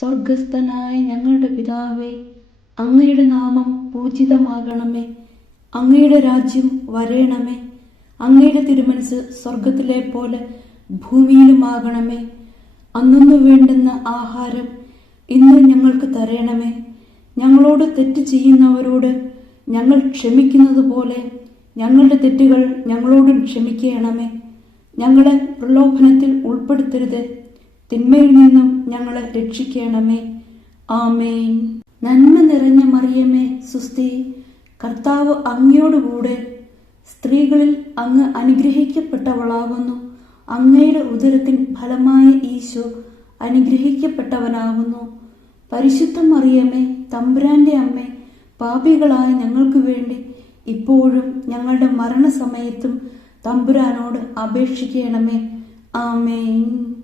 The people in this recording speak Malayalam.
സ്വർഗസ്ഥനായ ഞങ്ങളുടെ പിതാവേ, അങ്ങയുടെ നാമം പൂജിതമാകണമേ. അങ്ങയുടെ രാജ്യം വരേണമേ. അങ്ങയുടെ തിരുമനസ് സ്വർഗത്തിലെ പോലെ ഭൂമിയിലുമാകണമേ. അന്നു വേണ്ടുന്ന ആഹാരം ഇന്ന് ഞങ്ങൾക്ക് തരണമേ. ഞങ്ങളോട് തെറ്റ് ചെയ്യുന്നവരോട് ഞങ്ങൾ ക്ഷമിക്കുന്നത് പോലെ ഞങ്ങളുടെ തെറ്റുകൾ ഞങ്ങളോടും ക്ഷമിക്കണമേ. ഞങ്ങളെ പ്രലോഭനത്തിൽ ഉൾപ്പെടുത്തരുത്, തിന്മയിൽ നിന്നും ഞങ്ങളെ രക്ഷിക്കണമേ. ആമേൻ. നന്മ നിറഞ്ഞ മറിയമേ, സുസ്തി, കർത്താവ് അങ്ങയോടുകൂടെ സ്ത്രീകളിൽ അങ്ങ് അനുഗ്രഹിക്കപ്പെട്ടവളാകുന്നു. അങ്ങയുടെ ഉദരത്തിൻ ഫലമായ ഈശോ അനുഗ്രഹിക്കപ്പെട്ടവനാകുന്നു. പരിശുദ്ധ മറിയമേ, തമ്പുരാന്റെ അമ്മേ, പാപികളായ ഞങ്ങൾക്ക് വേണ്ടി ഇപ്പോഴും ഞങ്ങളുടെ മരണസമയത്തും തമ്പുരാനോട് അപേക്ഷിക്കണമേ. ആമേൻ.